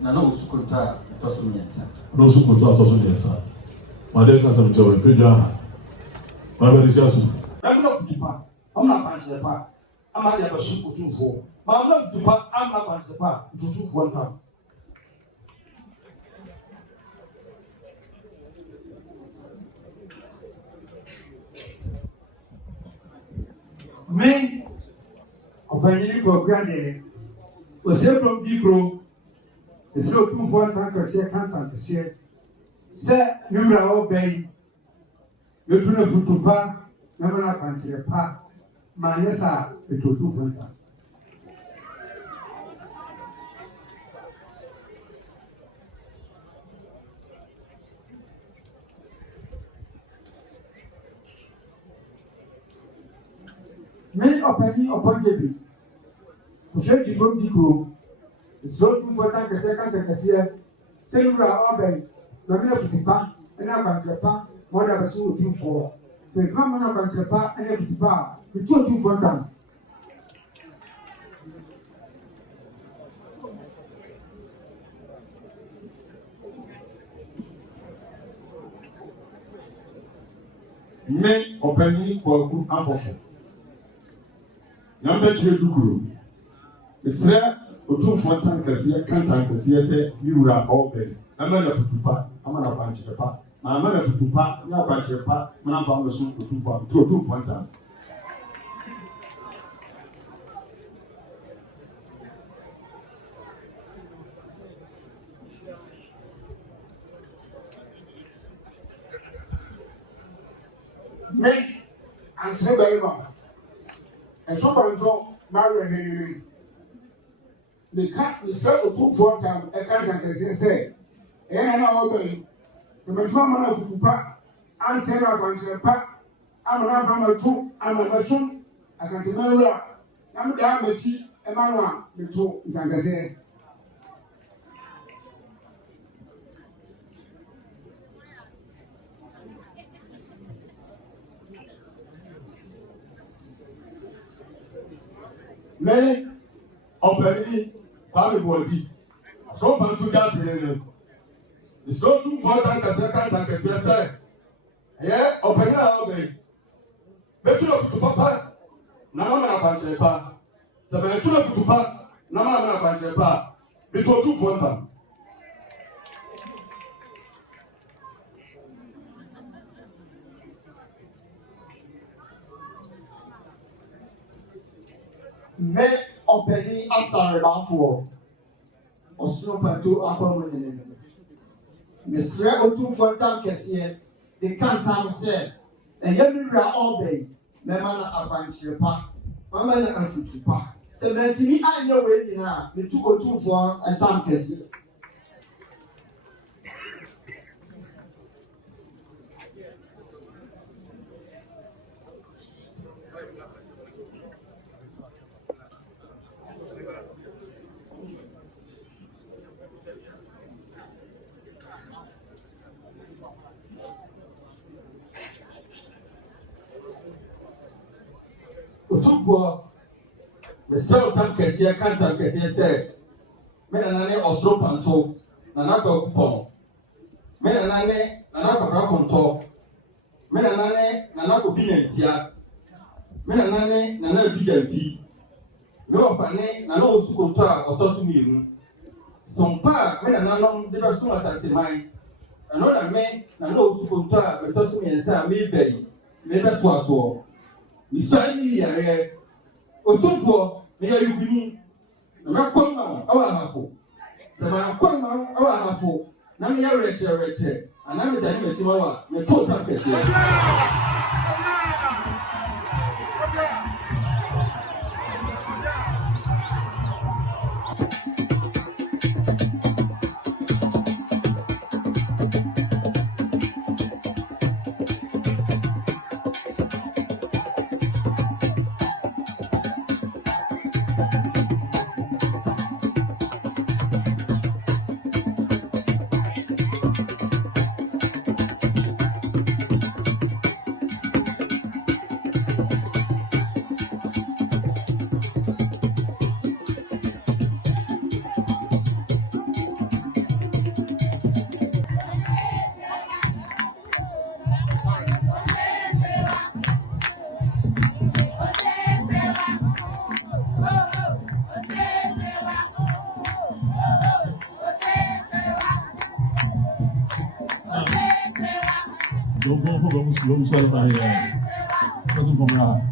na usukunta tosumiensa. No usukunta tosumiensa. Madeka sa mchowe peja. Mabeli shasu. Ramna futupa. Amna pansepa. Amali abasukutuvo. Mamna futupa amna pansepa. Tutuvo nta. Me opanyini ko grande o se pro bigro e se o tu for tan ka se numra o bem eu tu na futupa na bana pantire pa manesa e tu vanta me opanyini oponjebi o se di pro bigro e se o tu for tan ka se numra o bem na bana futupa na pantire pa moda basu o tu for se kama na pantire pa na futupa tu vanta Me opanyini kwaku apofo. Number 2 dukuru. Isra otumfo tankasiya kan tankasiya se yura obe. Amana futupa, amana panchepa. Amana futupa, ya panchepa, mana fa mesu otumfo anta. Me answer very well. And so banjo marry him. The cat is set to 4 times a cat can say, and I obey. So my mama of Fupa, I'm telling her bunch of pack. I'm an from a 2, I'm a mushroom. I can't remember. I'm down with tea, and my the 2 can say. Me opanyini kwame bodi. So bantu gas ne. The so too for tankasiya say. Opanyina obe. Betu no futupa na mama na panchepa. Se betu no futupa na mama na panchepa. Betu too for tam. Me openi asare bafo osuro pato abamu ne me sre otu fontam kese de kantam se eyemira obey me mana abanchirepa mama na afutupa se mentimi anye we nyina me tu otu fo entam kese Otumfo the cell tam kesiya kan tam kesiya se me na nane osro panto na na ko kupon me na nane na na ko bra konto me na nane na na ko binentia me na nane na na bi jamfi me ofane na na osu konto a otosu mienu sompa me na nanom de ba suma santimai ano na me na na osu konto a otosu miensa me bai me ba to aso Misali yare otumfo me ya yubini na kwama awa hafo sama kwama awa hafo na me ya reche ana me dani me tima wa me to ta pese for vamos falar para aí. Faz um combinado.